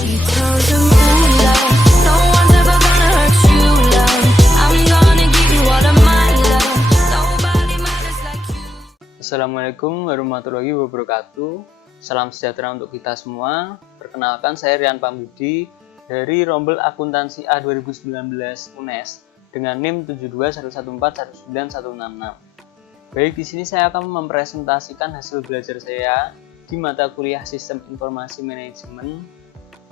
She tells him, ooh, love, no one's ever gonna hurt you, love. I'm gonna give you all of my love. Nobody matters like you. Assalamualaikum warahmatullahi wabarakatuh. Salam sejahtera untuk kita semua. Perkenalkan, saya Rian Pambudi dari Rombel Akuntansi A 2019 UNES dengan NIM 7211419166. Baik, di sini saya akan mempresentasikan hasil belajar saya di mata kuliah Sistem Informasi Manajemen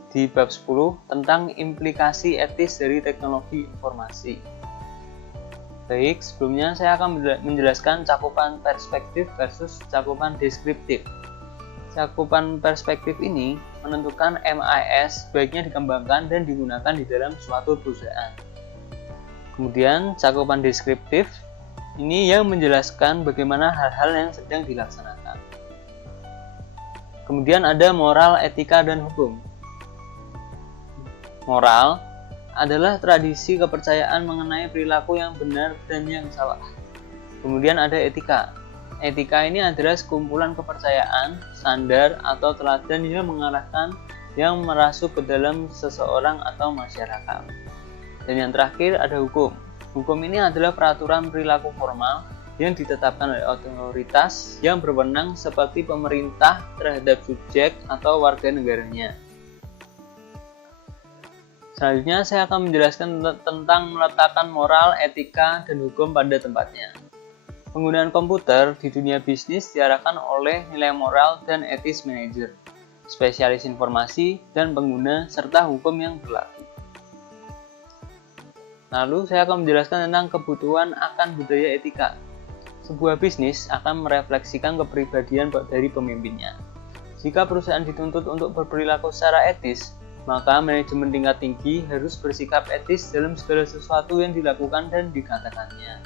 di bab 10 tentang implikasi etis dari teknologi informasi. Baik, sebelumnya saya akan menjelaskan cakupan perspektif versus cakupan deskriptif. Cakupan perspektif ini menentukan MIS baiknya dikembangkan dan digunakan di dalam suatu perusahaan. Kemudian cakupan deskriptif ini yang menjelaskan bagaimana hal-hal yang sedang dilaksanakan. Kemudian ada moral, etika, dan hukum. Moral adalah tradisi kepercayaan mengenai perilaku yang benar dan yang salah. Kemudian ada etika. Etika ini adalah sekumpulan kepercayaan, standar, atau teladan yang mengarahkan yang merasuk ke dalam seseorang atau masyarakat. Dan yang terakhir ada hukum. Hukum ini adalah peraturan perilaku formal yang ditetapkan oleh otoritas yang berwenang seperti pemerintah terhadap subjek atau warga negaranya. Selanjutnya saya akan menjelaskan tentang meletakkan moral, etika, dan hukum pada tempatnya. Penggunaan komputer di dunia bisnis diarahkan oleh nilai moral dan etis manajer, spesialis informasi, dan pengguna, serta hukum yang berlaku. Lalu saya akan menjelaskan tentang kebutuhan akan budaya etika. Sebuah bisnis akan merefleksikan kepribadian dari pemimpinnya. Jika perusahaan dituntut untuk berperilaku secara etis, maka manajemen tingkat tinggi harus bersikap etis dalam segala sesuatu yang dilakukan dan dikatakannya.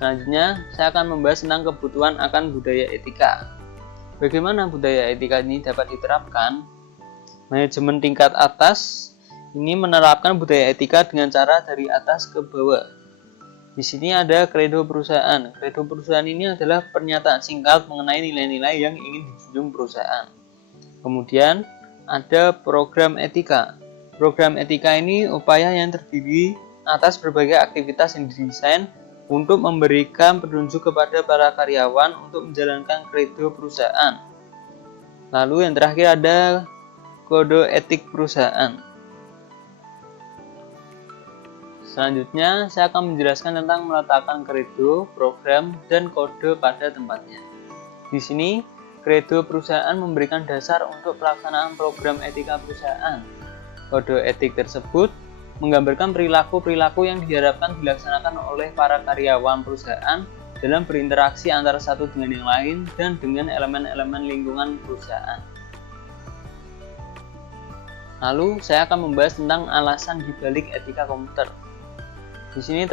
Selanjutnya, saya akan membahas tentang kebutuhan akan budaya etika. Bagaimana budaya etika ini dapat diterapkan? Manajemen tingkat atas ini menerapkan budaya etika dengan cara dari atas ke bawah. Di sini ada kredo perusahaan. Kredo perusahaan ini adalah pernyataan singkat mengenai nilai-nilai yang ingin dijunjung perusahaan. Kemudian ada program etika. Program etika ini upaya yang terdiri atas berbagai aktivitas yang didesain untuk memberikan petunjuk kepada para karyawan untuk menjalankan kredo perusahaan. Lalu yang terakhir ada kode etik perusahaan. Selanjutnya, saya akan menjelaskan tentang meletakkan kredo, program, dan kode pada tempatnya. Di sini, kredo perusahaan memberikan dasar untuk pelaksanaan program etika perusahaan. Kode etik tersebut menggambarkan perilaku-perilaku yang diharapkan dilaksanakan oleh para karyawan perusahaan dalam berinteraksi antara satu dengan yang lain dan dengan elemen-elemen lingkungan perusahaan. Lalu, saya akan membahas tentang alasan dibalik etika komputer. Di sini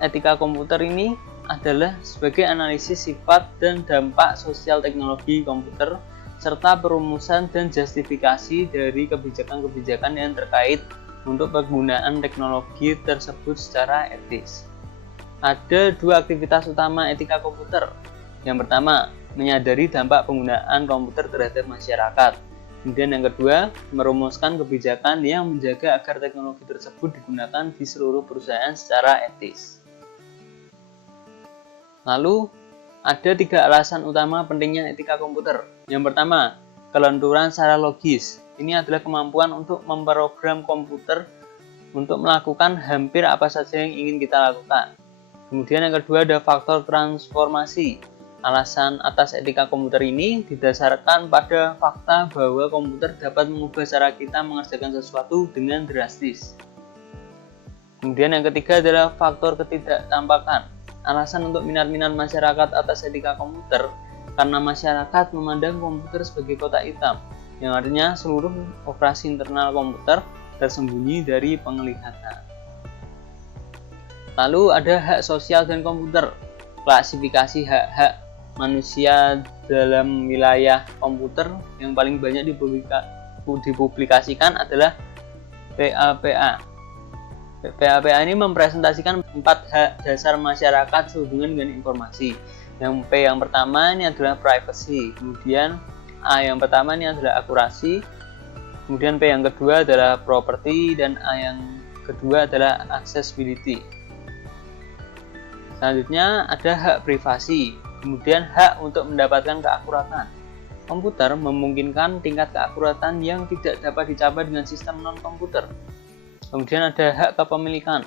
etika komputer ini adalah sebagai analisis sifat dan dampak sosial teknologi komputer serta perumusan dan justifikasi dari kebijakan-kebijakan yang terkait untuk penggunaan teknologi tersebut secara etis. Ada dua aktivitas utama etika komputer. Yang pertama, menyadari dampak penggunaan komputer terhadap masyarakat. Kemudian yang kedua, merumuskan kebijakan yang menjaga agar teknologi tersebut digunakan di seluruh perusahaan secara etis. Lalu, ada tiga alasan utama pentingnya etika komputer. Yang pertama, kelenturan secara logis. Ini adalah kemampuan untuk memprogram komputer untuk melakukan hampir apa saja yang ingin kita lakukan. Kemudian yang kedua ada faktor transformasi. Alasan atas etika komputer ini didasarkan pada fakta bahwa komputer dapat mengubah cara kita mengerjakan sesuatu dengan drastis. Kemudian yang ketiga adalah faktor ketidaktampakan. Alasan untuk minat-minat masyarakat atas etika komputer karena masyarakat memandang komputer sebagai kotak hitam, yang artinya seluruh operasi internal komputer tersembunyi dari penglihatan. Lalu ada hak sosial dan komputer. Klasifikasi hak-hak manusia dalam wilayah komputer yang paling banyak dipublikasikan adalah PAPA. PAPA ini mempresentasikan 4 hak dasar masyarakat sehubungan dengan informasi. Yang P yang pertama ini adalah privacy, kemudian A yang pertama ini adalah akurasi, Kemudian P yang kedua adalah property, dan A yang kedua adalah accessibility. Selanjutnya ada hak privasi, kemudian hak untuk mendapatkan keakuratan. Komputer memungkinkan tingkat keakuratan yang tidak dapat dicapai dengan sistem non-komputer. Kemudian ada hak kepemilikan.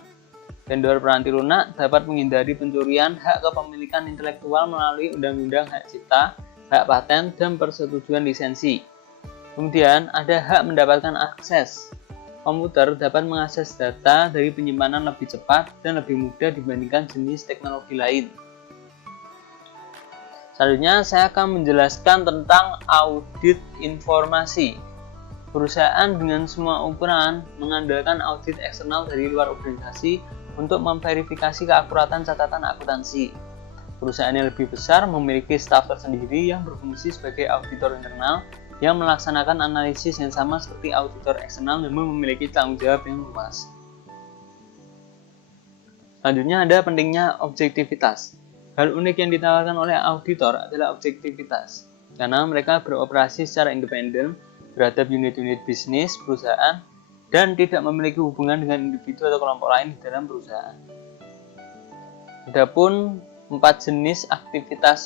Vendor peranti lunak dapat menghindari pencurian hak kepemilikan intelektual melalui Undang-Undang Hak Cipta, hak paten, dan persetujuan lisensi. Kemudian ada hak mendapatkan akses. Komputer dapat mengakses data dari penyimpanan lebih cepat dan lebih mudah dibandingkan jenis teknologi lain. Selanjutnya saya akan menjelaskan tentang audit informasi. Perusahaan dengan semua ukuran mengandalkan audit eksternal dari luar organisasi untuk memverifikasi keakuratan catatan akuntansi. Perusahaan yang lebih besar memiliki staf tersendiri yang berfungsi sebagai auditor internal yang melaksanakan analisis yang sama seperti auditor eksternal namun memiliki tanggung jawab yang luas. Selanjutnya ada pentingnya objektivitas. Hal unik yang ditawarkan oleh auditor adalah objektivitas, karena mereka beroperasi secara independen terhadap unit-unit bisnis perusahaan dan tidak memiliki hubungan dengan individu atau kelompok lain di dalam perusahaan. Adapun 4 jenis aktivitas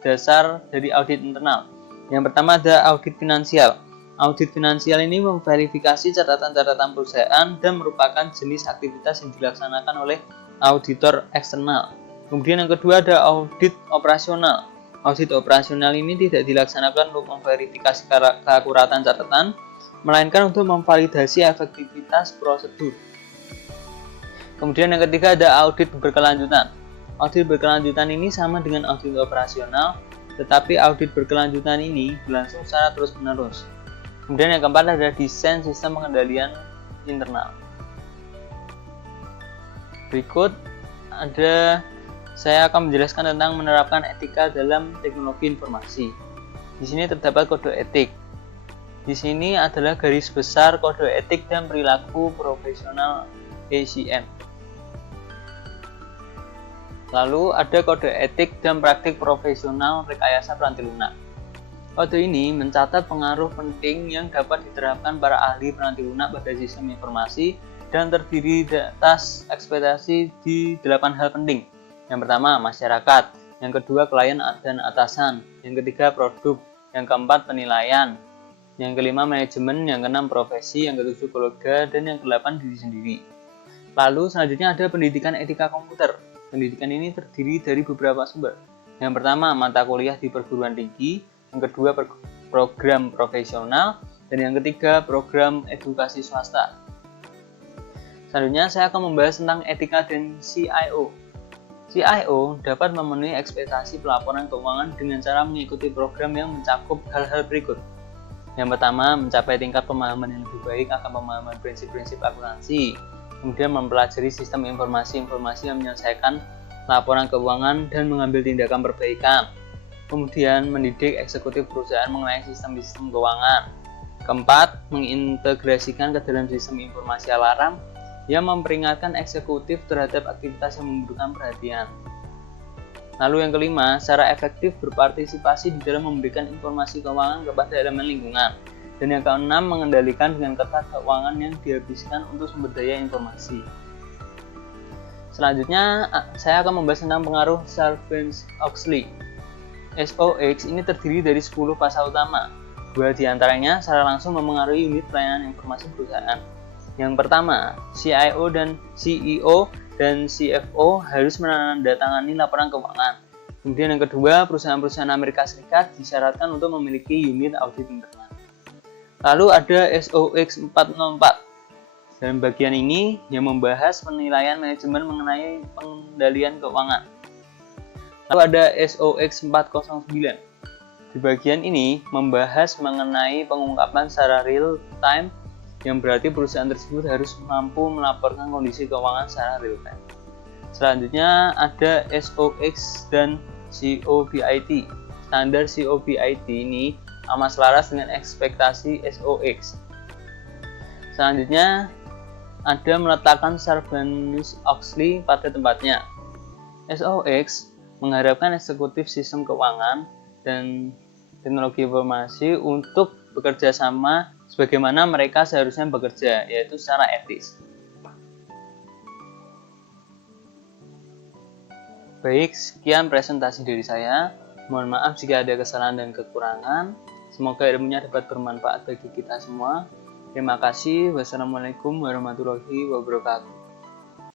dasar dari audit internal. Yang pertama ada audit finansial. Audit finansial ini memverifikasi catatan-catatan perusahaan dan merupakan jenis aktivitas yang dilaksanakan oleh auditor eksternal. Kemudian yang kedua ada audit operasional. Audit operasional ini tidak dilaksanakan untuk memverifikasi keakuratan catatan, melainkan untuk memvalidasi efektivitas prosedur. Kemudian yang ketiga ada audit berkelanjutan. Audit berkelanjutan ini sama dengan audit operasional, tetapi audit berkelanjutan ini berlangsung secara terus-menerus. Kemudian yang keempat ada desain sistem pengendalian internal. Berikut saya akan menjelaskan tentang menerapkan etika dalam teknologi informasi. Di sini terdapat kode etik. Di sini adalah garis besar kode etik dan perilaku profesional ACM. Lalu ada kode etik dan praktik profesional rekayasa peranti lunak. Kode ini mencatat pengaruh penting yang dapat diterapkan para ahli peranti lunak pada sistem informasi dan terdiri atas ekspektasi di 8 hal penting. Yang pertama, masyarakat. Yang kedua, klien dan atasan. Yang ketiga, produk. Yang keempat, penilaian. Yang kelima, manajemen. Yang keenam, profesi. Yang ketujuh, keluarga. Dan yang kedelapan, diri sendiri. Lalu selanjutnya ada pendidikan etika komputer. Pendidikan ini terdiri dari beberapa sumber. Yang pertama, mata kuliah di perguruan tinggi. Yang kedua, program profesional. Dan yang ketiga, program edukasi swasta. Selanjutnya, saya akan membahas tentang etika dan CIO. CIO dapat memenuhi ekspektasi pelaporan keuangan dengan cara mengikuti program yang mencakup hal-hal berikut. Yang pertama, mencapai tingkat pemahaman yang lebih baik akan pemahaman prinsip-prinsip akuntansi. Kemudian mempelajari sistem informasi-informasi yang menyelesaikan laporan keuangan dan mengambil tindakan perbaikan. Kemudian mendidik eksekutif perusahaan mengenai sistem-sistem keuangan. Keempat, mengintegrasikan ke dalam sistem informasi alarm yang memperingatkan eksekutif terhadap aktivitas yang membutuhkan perhatian. Lalu yang kelima, secara efektif berpartisipasi di dalam memberikan informasi keuangan kepada elemen lingkungan. Dan yang keenam, mengendalikan dengan ketat keuangan yang dihabiskan untuk sumber daya informasi. Selanjutnya, saya akan membahas tentang pengaruh Sarbanes-Oxley. SOX ini terdiri dari 10 pasal utama. 2 diantaranya secara langsung mempengaruhi unit pelayanan informasi perusahaan. Yang pertama, CIO dan CEO dan CFO harus menandatangani laporan keuangan. Kemudian yang kedua, perusahaan-perusahaan Amerika Serikat disyaratkan untuk memiliki unit audit internal. Lalu ada SOX 404. Dalam bagian ini yang membahas penilaian manajemen mengenai pengendalian keuangan. Lalu ada SOX 409. Di bagian ini membahas mengenai pengungkapan secara real time, yang berarti perusahaan tersebut harus mampu melaporkan kondisi keuangan secara real time. Selanjutnya ada SOX dan COBIT. Standar COBIT ini amat selaras dengan ekspektasi SOX. Selanjutnya ada meletakkan Sarbanes-Oxley pada tempatnya. SOX mengharapkan eksekutif sistem keuangan dan teknologi informasi untuk bekerja sama sebagaimana mereka seharusnya bekerja, yaitu secara etis. Baik, sekian presentasi dari saya. Mohon maaf jika ada kesalahan dan kekurangan. Semoga ilmunya dapat bermanfaat bagi kita semua. Terima kasih. Wassalamualaikum warahmatullahi wabarakatuh.